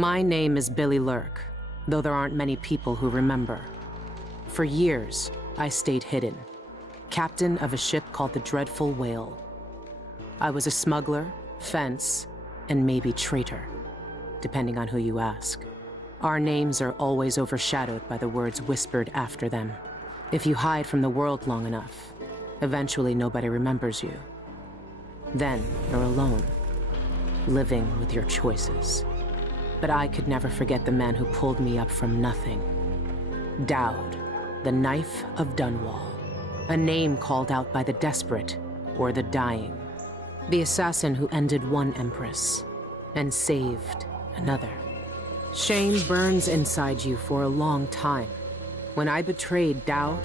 My name is Billy Lurk, though there aren't many people who remember. For years, I stayed hidden, captain of a ship called the Dreadful Whale. I was a smuggler, fence, and maybe traitor, depending on who you ask. Our names are always overshadowed by the words whispered after them. If you hide from the world long enough, eventually nobody remembers you. Then you're alone, living with your choices. But I could never forget the man who pulled me up from nothing. Dowd, the Knife of Dunwall. A name called out by the desperate or the dying. The assassin who ended one empress and saved another. Shame burns inside you for a long time. When I betrayed Dowd,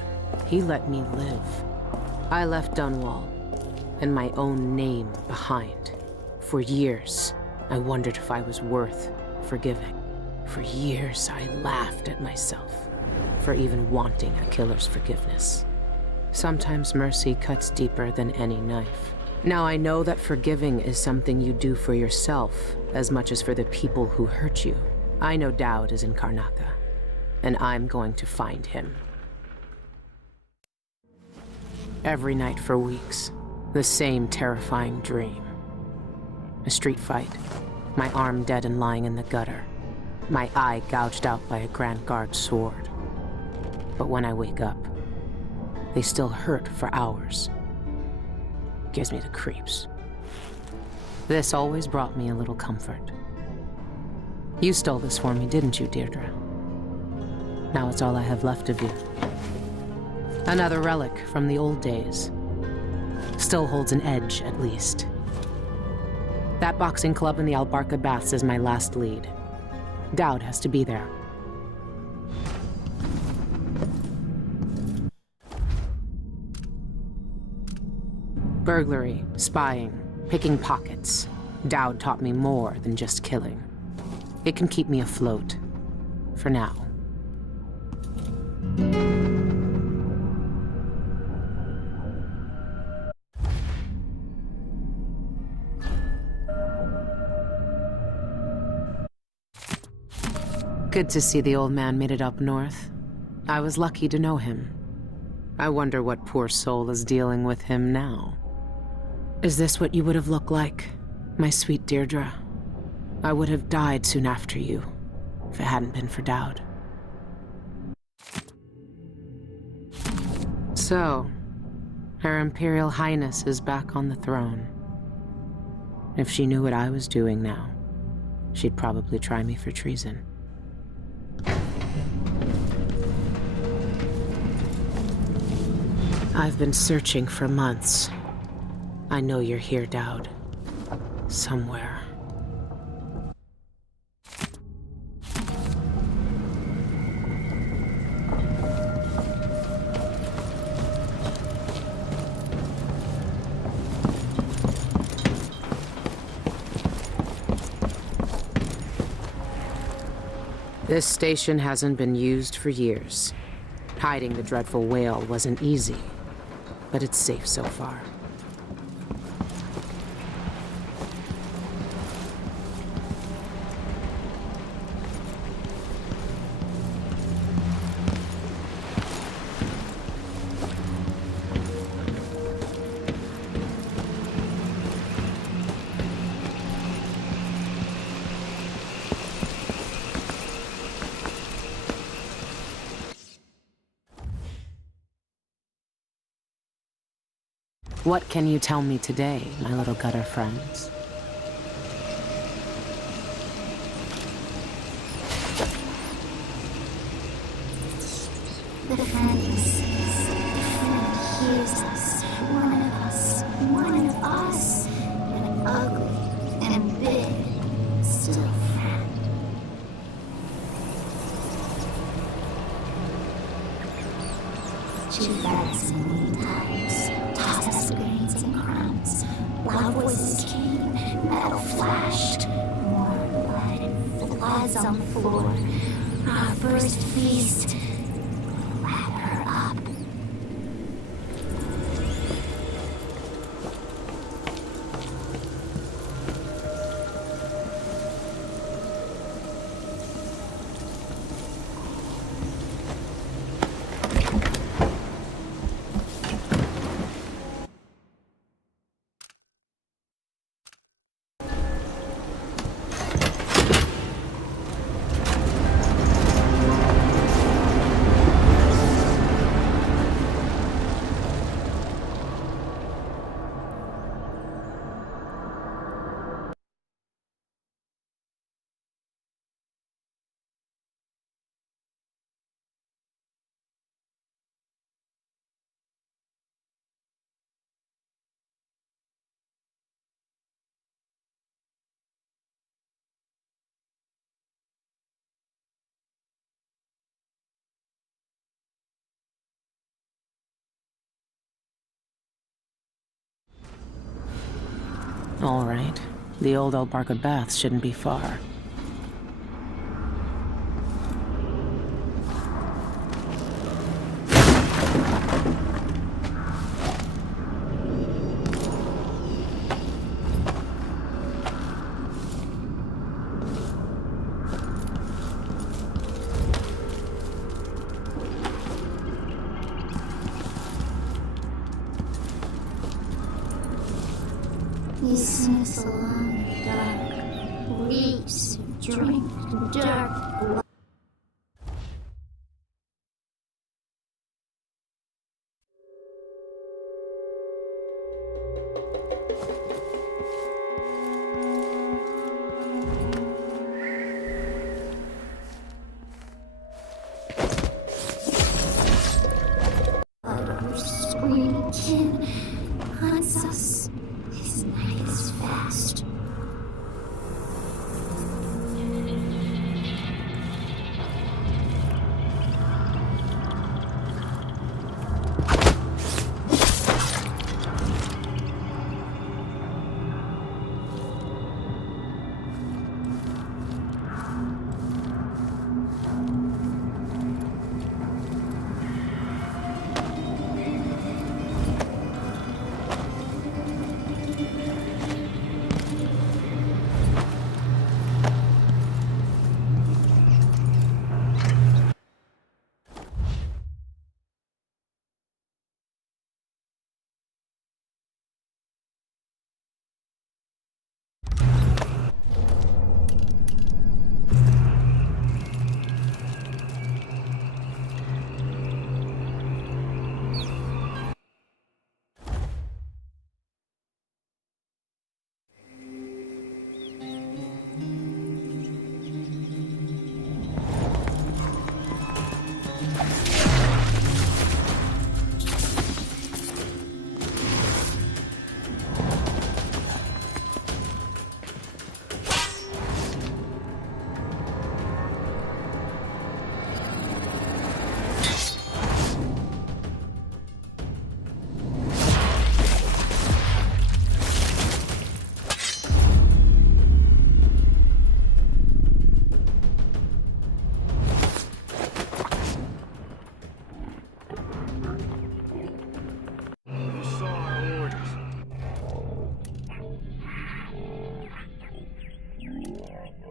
he let me live. I left Dunwall and my own name behind. For years, I wondered if I was worth forgiving. For years, I laughed at myself for even wanting a killer's forgiveness. Sometimes mercy cuts deeper than any knife. Now I know that forgiving is something you do for yourself as much as for the people who hurt you. I know Dowd is in Karnaca, and I'm going to find him. Every night for weeks, the same terrifying dream. A street fight, my arm dead and lying in the gutter, my eye gouged out by a Grand Guard sword. But when I wake up, they still hurt for hours. Gives me the creeps. This always brought me a little comfort. You stole this for me, didn't you, Deirdre? Now it's all I have left of you. Another relic from the old days. Still holds an edge, at least. That boxing club in the Albarca Baths is my last lead. Dowd has to be there. Burglary, spying, picking pockets. Dowd taught me more than just killing. It can keep me afloat. For now. Good to see the old man made it up north. I was lucky to know him. I wonder what poor soul is dealing with him now. Is this what you would have looked like, my sweet Deirdre? I would have died soon after you, if it hadn't been for Dowd. So, Her Imperial Highness is back on the throne. If she knew what I was doing now, she'd probably try me for treason. I've been searching for months. I know you're here, Dowd. Somewhere. This station hasn't been used for years. Hiding the Dreadful Whale wasn't easy, but it's safe so far. What can you tell me today, my little gutter friends? The friend sees, the friend hears us, one of us, an ugly and big, still friend. She fed us many times, tossed us grains and crumbs. Loud voices came, metal flashed, more blood, the blood's on the floor. Our first feast. Wrap her up. All right. The old Albarca baths shouldn't be far. This is a long, dark, reeks of drink, dark blood. Screaming kid hunts us. His night is fast.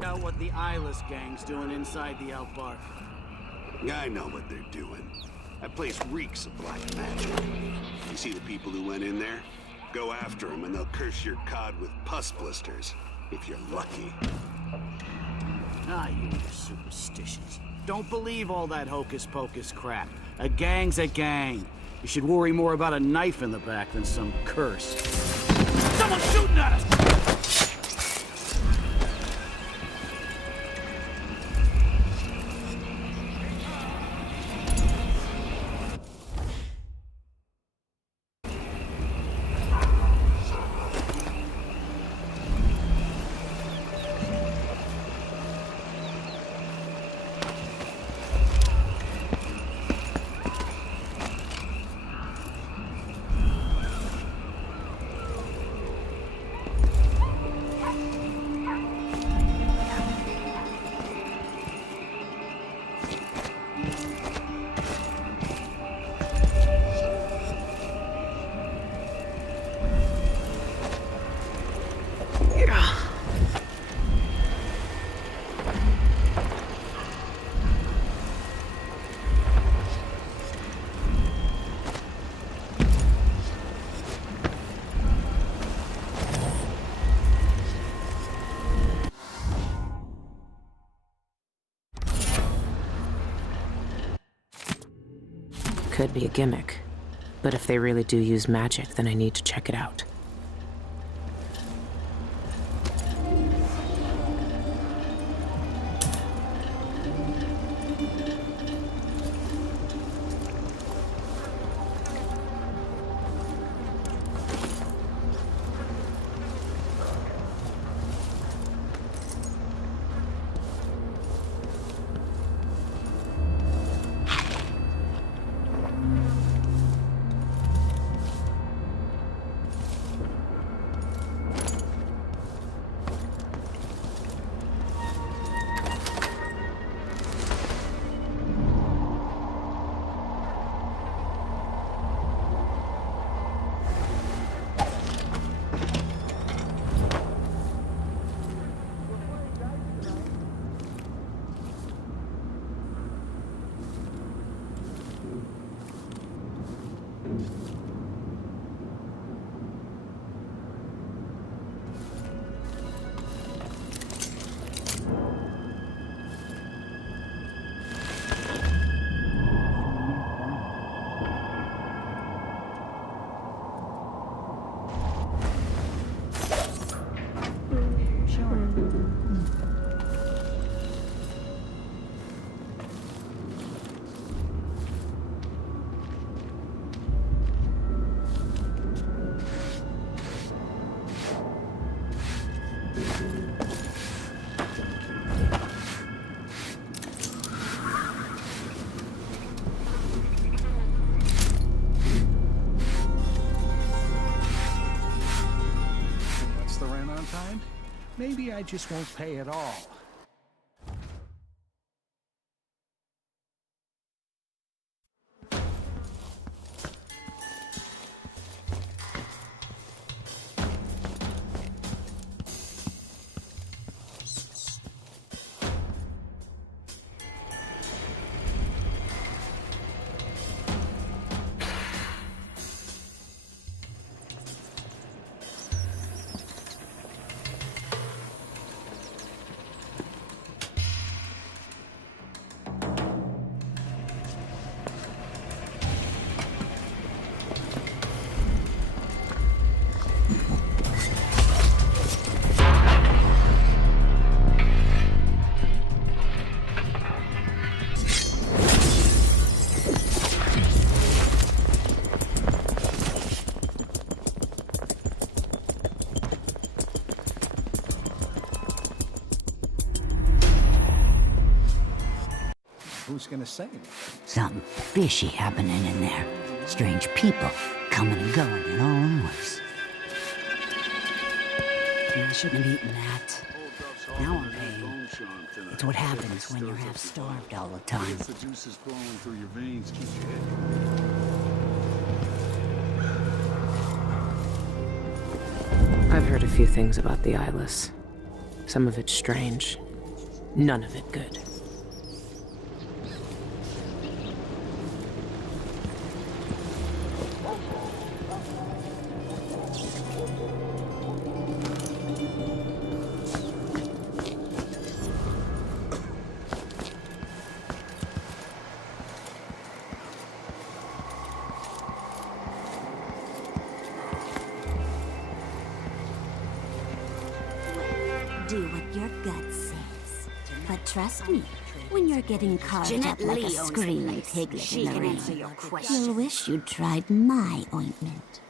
Out what the eyeless gang's doing inside the Albarca. I know what they're doing. That place reeks of black magic. You see the people who went in there? Go after them and they'll curse your cod with pus blisters, if you're lucky. Ah, you and your superstitions. Don't believe all that hocus-pocus crap. A gang's a gang. You should worry more about a knife in the back than some curse. Someone's shooting at us! Could be a gimmick. But if they really do use magic, then I need to check it out. Maybe I just won't pay at all. Who's gonna say anything? Something fishy happening in there. Strange people coming and going in all hours. I shouldn't have eaten that. Now I'm paying. It's what happens when you're half-starved all the time. The juice is flowing through your veins. Keep your head. I've heard a few things about the Eyeless. Some of it strange, none of it good. Do what your gut says. But trust me, when you're getting carved up like a screaming piglet in the rain, you'll wish you'd tried my ointment.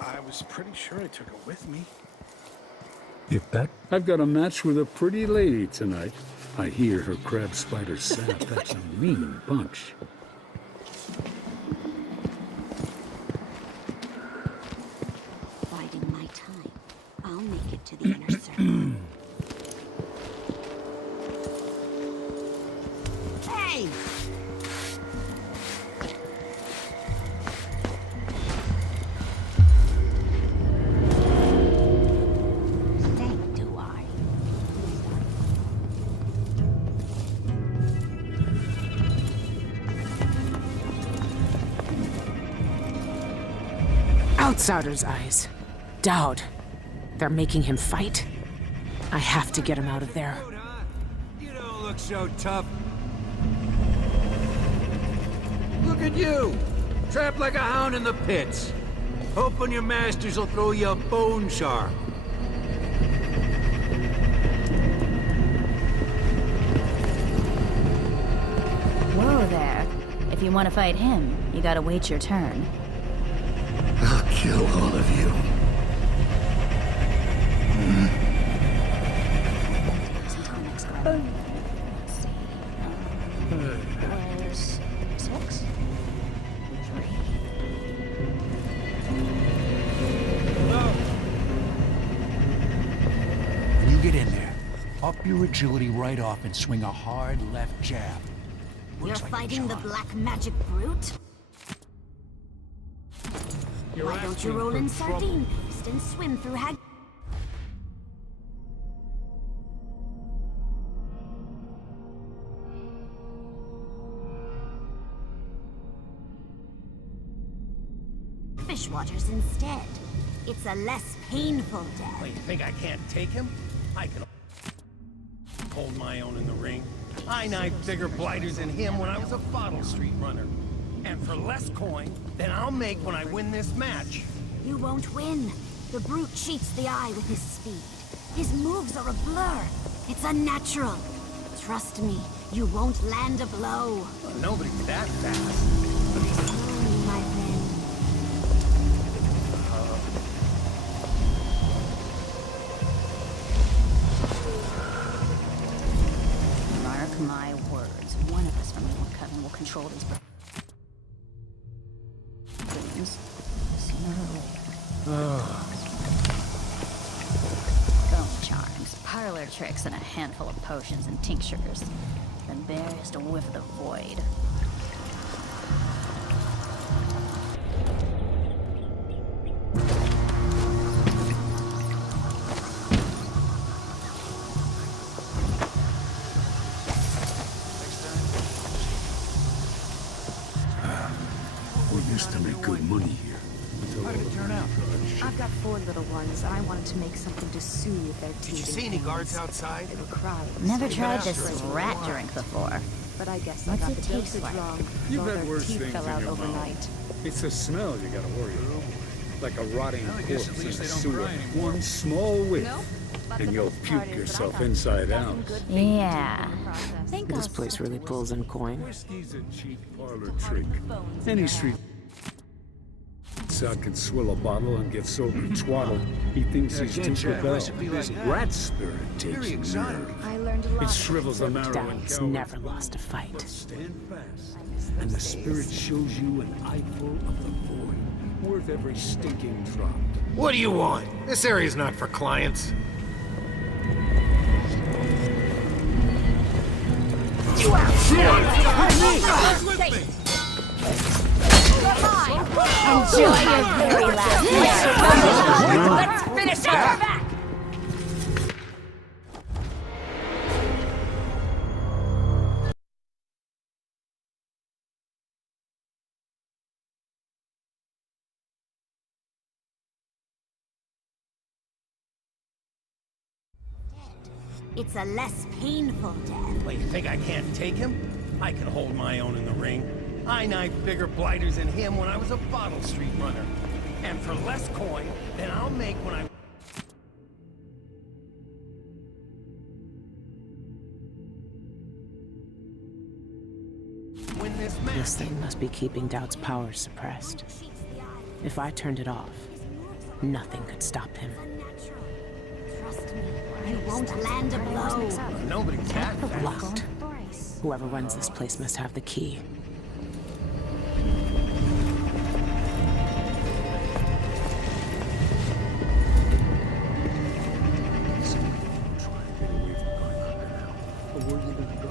I was pretty sure I took it with me. If that... I've got a match with a pretty lady tonight. I hear her crab spider sap. That's a mean bunch. Biding my time. I'll make it to the inner circle. Hey! Think, do I? Outsider's eyes. Dowd. They're making him fight? I have to get him out of there. You don't look so tough. Look at you! Trapped like a hound in the pits. Hoping your masters will throw you a bone shark. Whoa there. If you want to fight him, you gotta wait your turn. I'll kill all of you. Until next time. Let's see. Was 6? 3. When you get in there, up your agility right off and swing a hard left jab. You're Looks like fighting the John. black magic brute? Why don't you roll in sardine paste and swim through hag... fish waters instead. It's a less painful death. You think I can't take him? I can hold my own in the ring. I knifed bigger blighters than him when I was a bottle street runner. And for less coin than I'll make when I win this match. You won't win. The brute cheats the eye with his speed. His moves are a blur. It's unnatural. Trust me, you won't land a blow. Well, nobody's that fast. Slowly, my friend. Mark my words, one of us and we'll control these buffoons. Sooner or later. Bone charms, parlor tricks, and a handful of potions and tinctures. Then there's a whiff of the void. We used to make good money here. How did it turn out? I've got 4 little ones, and I wanted to make something to soothe their teething Did you see any guards outside? They were crying. Never tried this rat drink before. But I guess What's I got it the taste dosage like? wrong. You've All had their worse teeth things fell in out your overnight. mouth. It's the smell you gotta worry about. Like a rotting Well, I guess corpse at least in a they don't sewer. cry anymore. One small whiff, Nope. But and the you'll best part puke is that I yourself got inside nothing out. good thing to do Yeah. in the process. Think This place really pulls in coin. Whiskey's a cheap parlor trick. Any street sock can swill a bottle and get sober twaddle. He thinks he's can't Tinker chat Bell. recipe This like that. rat spirit Very takes exotic. nerve. I learned a lot. It shrivels the marrow and Dad's cowards. never lost a fight. Stand fast, and the spirit shows you an eyeful of the void, worth every stinking drop. What do you want? This area's not for clients. Enjoy your very last Let's finish her back! It's a less painful death. Well, you think I can't take him? I can hold my own in the ring. I knifed bigger blighters than him when I was a bottle street runner. And for less coin than I'll make when I... win this match. This thing must be keeping Doubt's power suppressed. If I turned it off, nothing could stop him. Trust me, you won't land a blow. Nobody's that fast. Locked. Whoever runs this place must have the key. Where are you gonna go?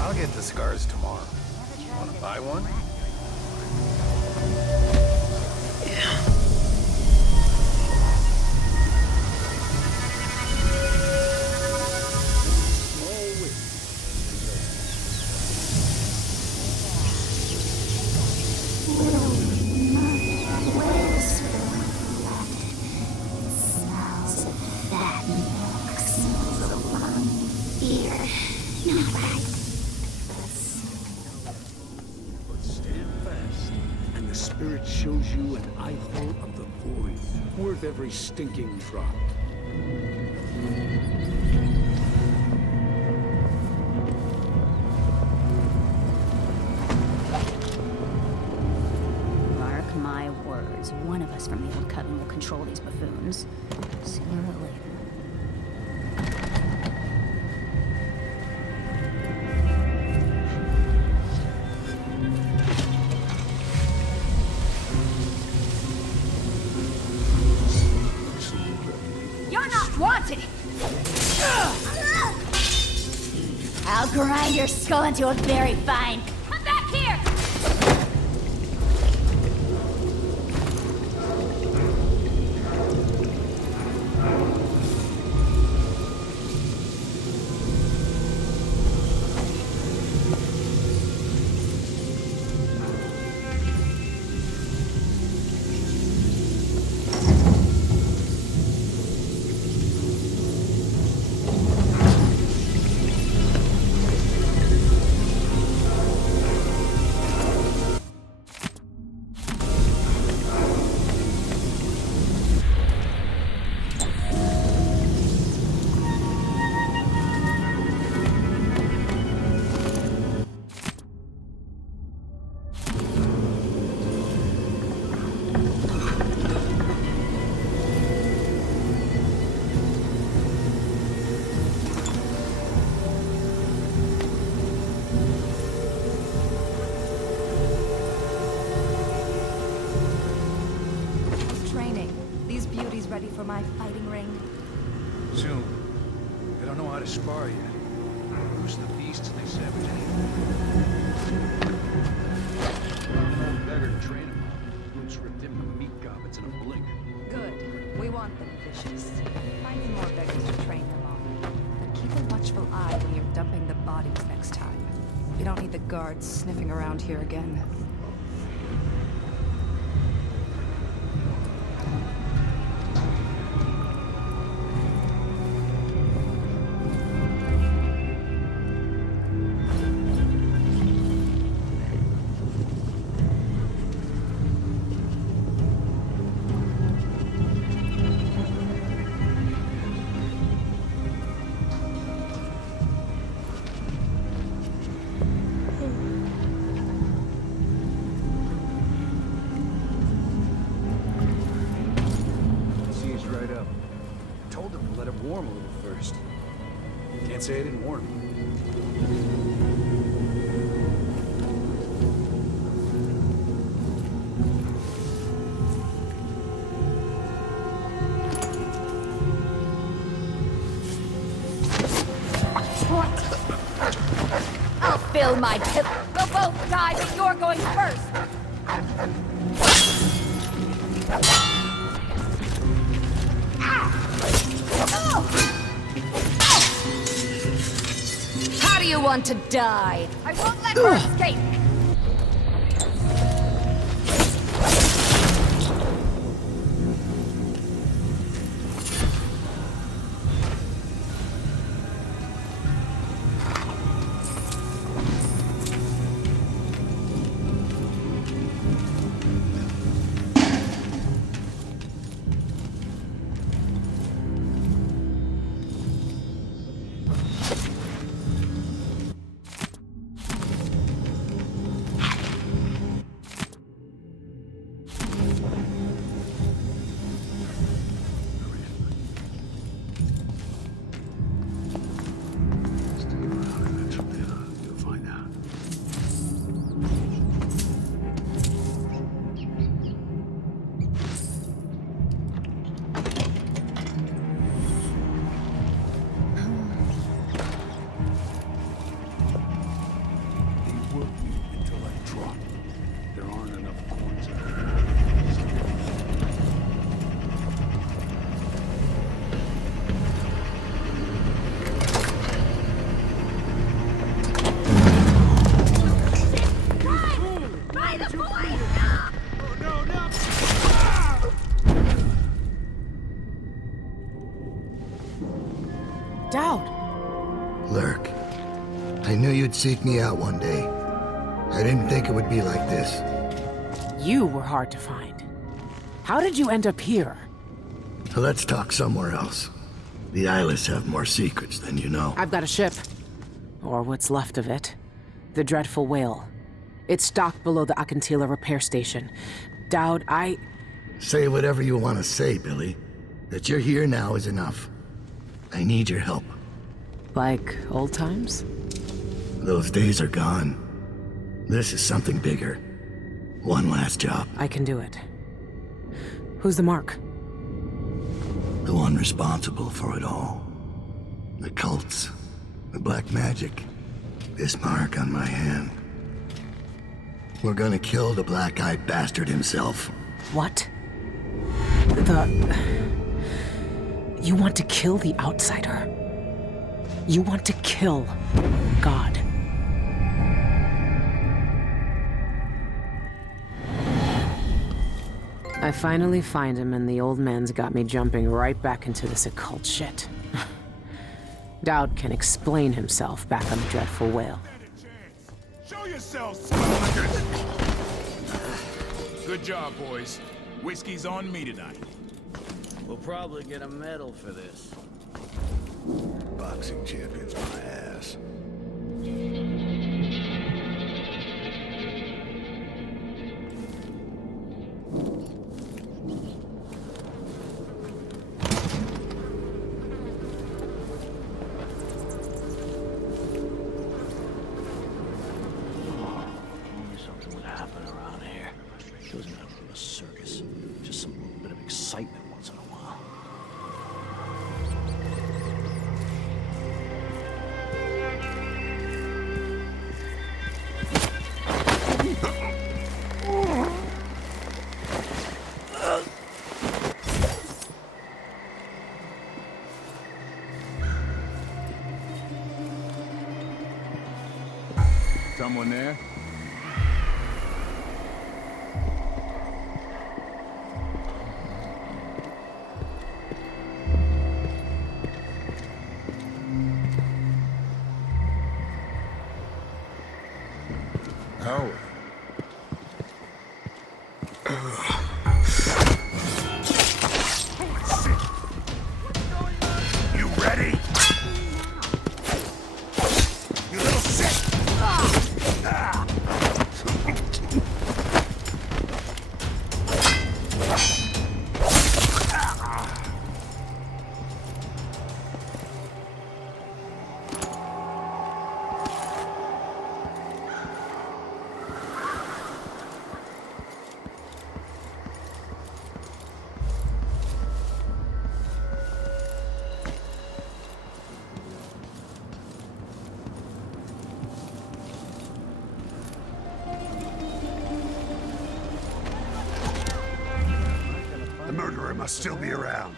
I'll get the scars tomorrow. Wanna buy one? But stand fast, and the spirit shows you an eyeful of the void, worth every stinking drop. Mark my words, one of us from the old coven will control these buffoons. Sooner or later. You're not wanted! I'll grind your skull into a very fine. Come back here! ready for my fighting ring? Soon. They don't know how to spar yet. Who's the beasts they savage? No better to train them on. Roots ripped him the meat goblets in a blink. Good. We want them vicious. Find some more beggars to train them on. But keep a watchful eye when you're dumping the bodies next time. You don't need the guards sniffing around here again. Warm a little first. Can't say I didn't warn him. I'll fill my pit. We'll both die, but you're going first. How do you want to die? I won't let her escape! Lurk, I knew you'd seek me out one day. I didn't think it would be like this. You were hard to find. How did you end up here? Let's talk somewhere else. The Eyeless have more secrets than you know. I've got a ship. Or what's left of it. The Dreadful Whale. It's docked below the Akantila repair station. Dowd, Say whatever you want to say, Billy. That you're here now is enough. I need your help. Like old times? Those days are gone. This is something bigger. One last job. I can do it. Who's the mark? The one responsible for it all. The cults. The black magic. This mark on my hand. We're gonna kill the black-eyed bastard himself. What? You want to kill the outsider? You want to kill God? I finally find him, and the old man's got me jumping right back into this occult shit. Dowd can explain himself back on the Dreadful Whale. Show yourselves, suckers! Good job, boys. Whiskey's on me tonight. We'll probably get a medal for this. Boxing champion's my ass. Something would happen around here. It was nothing from a circus. Just some bit of excitement once in a while. Someone there? Oh. You ready? You little shit! The murderer must still be around.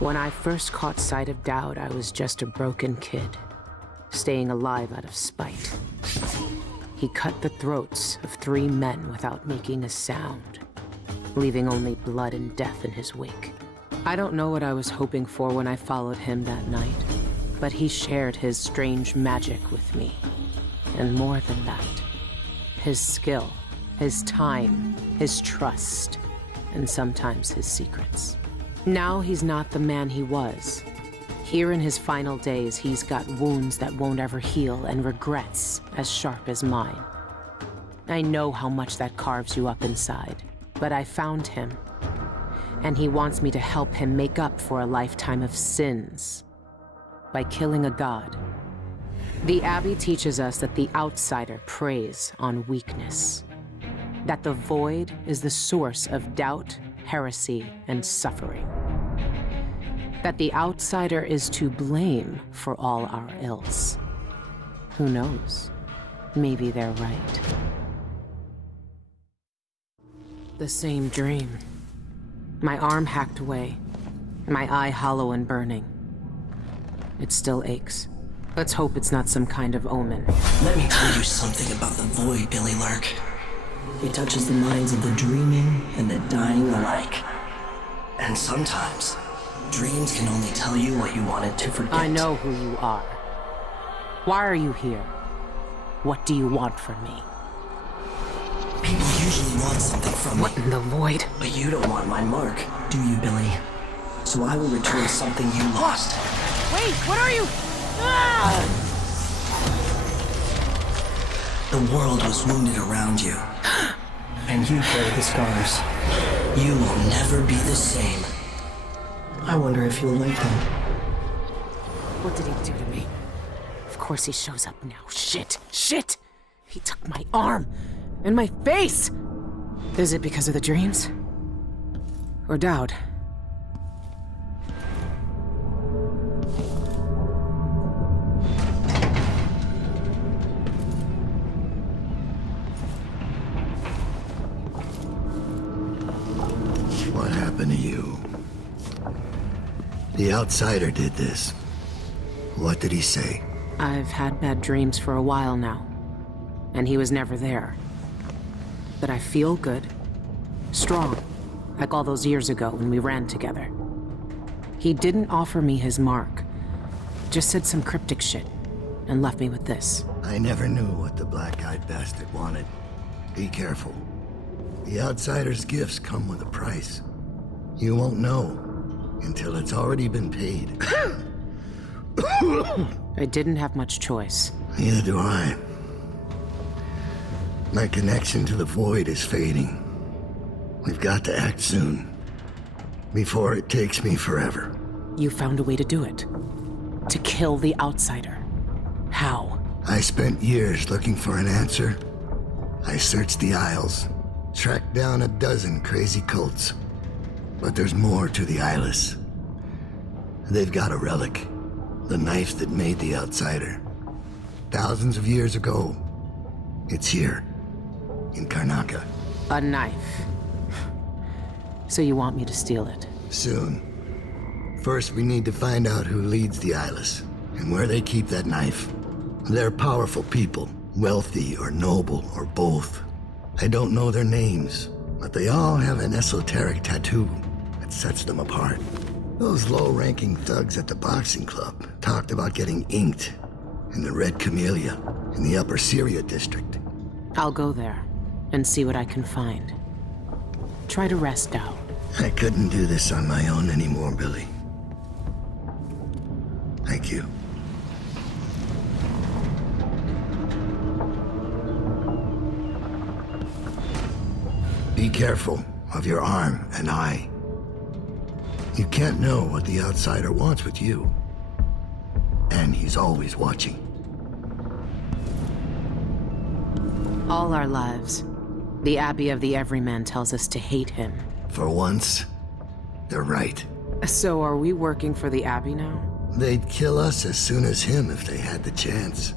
When I first caught sight of Dowd, I was just a broken kid, staying alive out of spite. He cut the throats of 3 men without making a sound, leaving only blood and death in his wake. I don't know what I was hoping for when I followed him that night, but he shared his strange magic with me. And more than that, his skill, his time, his trust, and sometimes his secrets. Now he's not the man he was. Here in his final days, he's got wounds that won't ever heal and regrets as sharp as mine. I know how much that carves you up inside, but I found him, and he wants me to help him make up for a lifetime of sins by killing a god. The Abbey teaches us that the outsider preys on weakness, that the void is the source of doubt, heresy, and suffering. That the outsider is to blame for all our ills. Who knows? Maybe they're right. The same dream. My arm hacked away, my eye hollow and burning. It still aches. Let's hope it's not some kind of omen. Let me tell you something about the void, Billy Lurk. It touches the minds of the dreaming and the dying alike. And sometimes, dreams can only tell you what you wanted to forget. I know who you are. Why are you here? What do you want from me? People usually want something from me. What in the void? But you don't want my mark, do you, Billy? so I will return something you lost. Wait, what are you? Ah! The world was wounded around you, and you carry the scars. You will never be the same. I wonder if you'll like them. What did he do to me? Of course he shows up now. Shit! Shit! He took my arm! And my face! Is it because of the dreams? Or Dowd? What happened to you? The outsider did this. What did he say? I've had bad dreams for a while now, and he was never there. But I feel good, strong, like all those years ago when we ran together. He didn't offer me his mark, just said some cryptic shit, and left me with this. I never knew what the black-eyed bastard wanted. Be careful. The outsider's gifts come with a price. You won't know until it's already been paid. I didn't have much choice. Neither do I. My connection to the void is fading. We've got to act soon, before it takes me forever. You found a way to do it. To kill the outsider. How? I spent years looking for an answer. I searched the Isles, tracked down a dozen crazy cults. But there's more to the Eyeless. They've got a relic. The knife that made the outsider. Thousands of years ago. It's here. In Karnaca. A knife. So you want me to steal it? Soon. First, we need to find out who leads the Eyeless, and where they keep that knife. They're powerful people, wealthy or noble or both. I don't know their names, but they all have an esoteric tattoo that sets them apart. Those low-ranking thugs at the boxing club talked about getting inked in the Red Camellia in the Upper Syria district. I'll go there and see what I can find. Try to rest out. I couldn't do this on my own anymore, Billy. Thank you. Be careful of your arm and eye. You can't know what the outsider wants with you. And he's always watching. All our lives, the Abbey of the Everyman tells us to hate him. For once, they're right. So are we working for the Abbey now? They'd kill us as soon as him if they had the chance.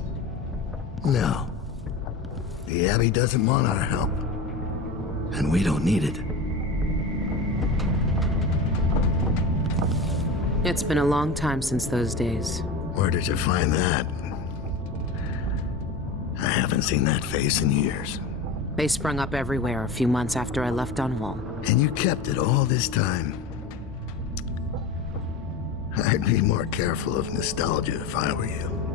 No. The Abbey doesn't want our help. And we don't need it. It's been a long time since those days. Where did you find that? I haven't seen that face in years. They sprung up everywhere a few months after I left Dunwall. And you kept it all this time. I'd be more careful of nostalgia if I were you.